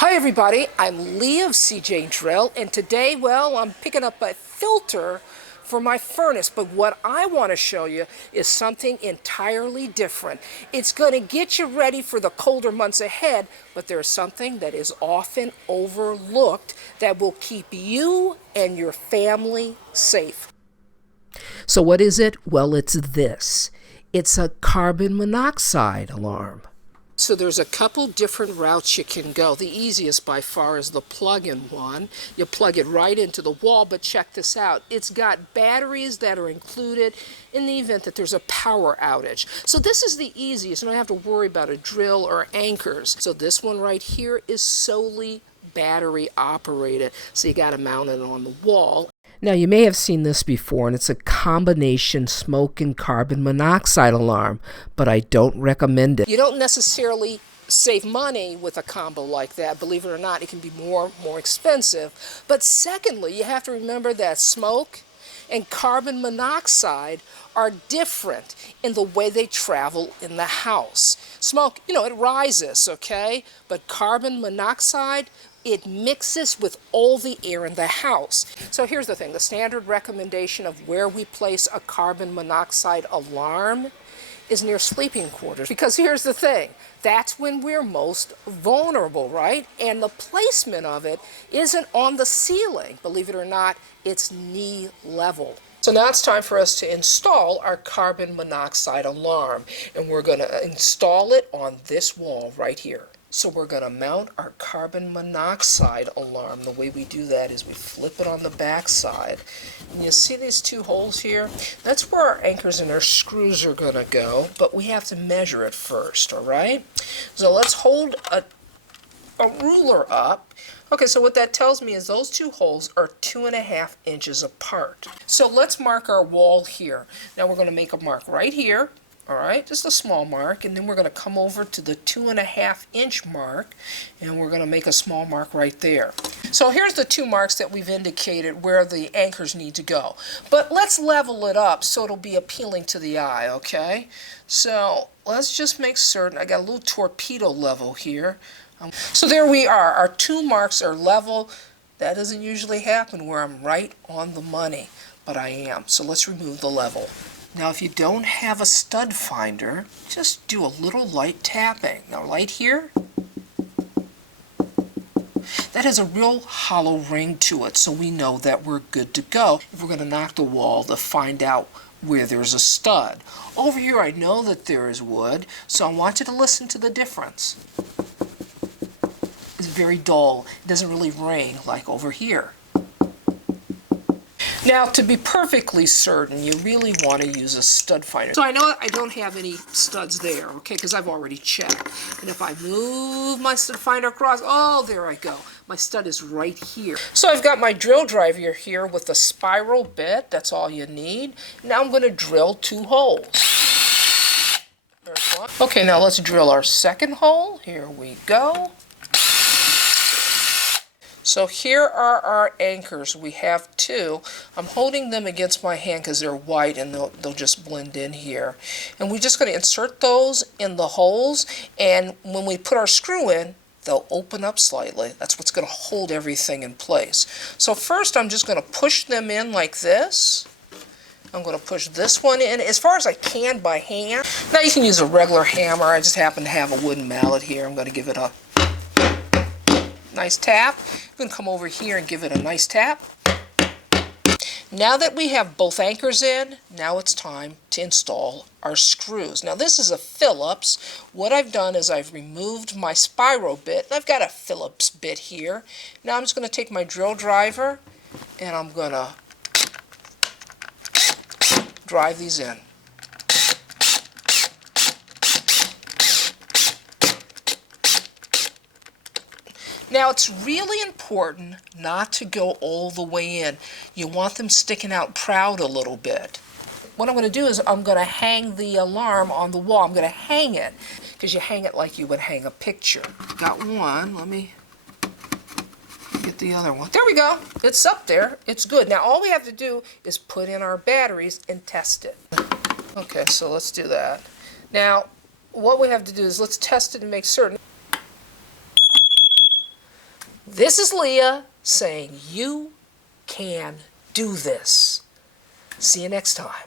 Hi everybody, I'm Leah of seejanedrill, and today, well, I'm picking up a filter for my furnace, but what I want to show you is something entirely different. It's going to get you ready for the colder months ahead, but there's something that is often overlooked that will keep you and your family safe. So what is it? Well, it's this. It's a carbon monoxide alarm. So there's a couple different routes you can go. The easiest by far is the plug-in one. You plug it right into the wall, but check this out. It's got batteries that are included in the event that there's a power outage. So this is the easiest. You don't have to worry about a drill or anchors. So this one right here is solely battery operated. So you got to mount it on the wall. Now, you may have seen this before, and it's a combination smoke and carbon monoxide alarm, but I don't recommend it. You don't necessarily save money with a combo like that. Believe it or not, it can be more expensive. But secondly, you have to remember that smoke and carbon monoxide are different in the way they travel in the house. Smoke, it rises, okay? But carbon monoxide, it mixes with all the air in the house. So here's the thing, the standard recommendation of where we place a carbon monoxide alarm is near sleeping quarters. Because here's the thing, that's when we're most vulnerable, right? And the placement of it isn't on the ceiling. Believe it or not, it's knee level. So now it's time for us to install our carbon monoxide alarm. And we're going to install it on this wall right here. So we're going to mount our carbon monoxide alarm. The way we do that is we flip it on the back side. And you see these two holes here? That's where our anchors and our screws are going to go, but we have to measure it first, all right? So let's hold a ruler up. Okay, so what that tells me is those two holes are 2.5 inches apart. So let's mark our wall here. Now we're going to make a mark right here. All right, just a small mark, and then we're going to come over to the 2.5 inch mark, and we're going to make a small mark right there. So here's the two marks that we've indicated where the anchors need to go. But let's level it up so it'll be appealing to the eye, okay? So let's just make certain. I got a little torpedo level here. So there we are. Our two marks are level. That doesn't usually happen where I'm right on the money, but I am. So let's remove the level. Now, if you don't have a stud finder, just do a little light tapping. Now, right here, that has a real hollow ring to it, so we know that we're good to go if we're going to knock the wall to find out where there's a stud. Over here, I know that there is wood, so I want you to listen to the difference. It's very dull. It doesn't really ring like over here. Now, to be perfectly certain, you really want to use a stud finder. So I know I don't have any studs there, okay, because I've already checked. And if I move my stud finder across, oh, there I go. My stud is right here. So I've got my drill driver here with a spiral bit. That's all you need. Now I'm going to drill 2 holes. There's one. Okay, now let's drill our second hole. Here we go. So here are our anchors. We have 2. I'm holding them against my hand because they're white and they'll just blend in here. And we're just going to insert those in the holes, and when we put our screw in, they'll open up slightly. That's what's going to hold everything in place. So first I'm just going to push them in like this. I'm going to push this one in as far as I can by hand. Now you can use a regular hammer. I just happen to have a wooden mallet here. I'm going to give it a nice tap. I'm going to come over here and give it a nice tap. Now that we have both anchors in, now it's time to install our screws. Now this is a Phillips. What I've done is I've removed my spiral bit. I've got a Phillips bit here. Now I'm just going to take my drill driver and I'm going to drive these in. Now, it's really important not to go all the way in. You want them sticking out proud a little bit. What I'm going to do is I'm going to hang the alarm on the wall. I'm going to hang it because you hang it like you would hang a picture. Got one. Let me get the other one. There we go. It's up there. It's good. Now, all we have to do is put in our batteries and test it. Okay, so let's do that. Now, what we have to do is let's test it and make certain. This is Leah saying you can do this. See you next time.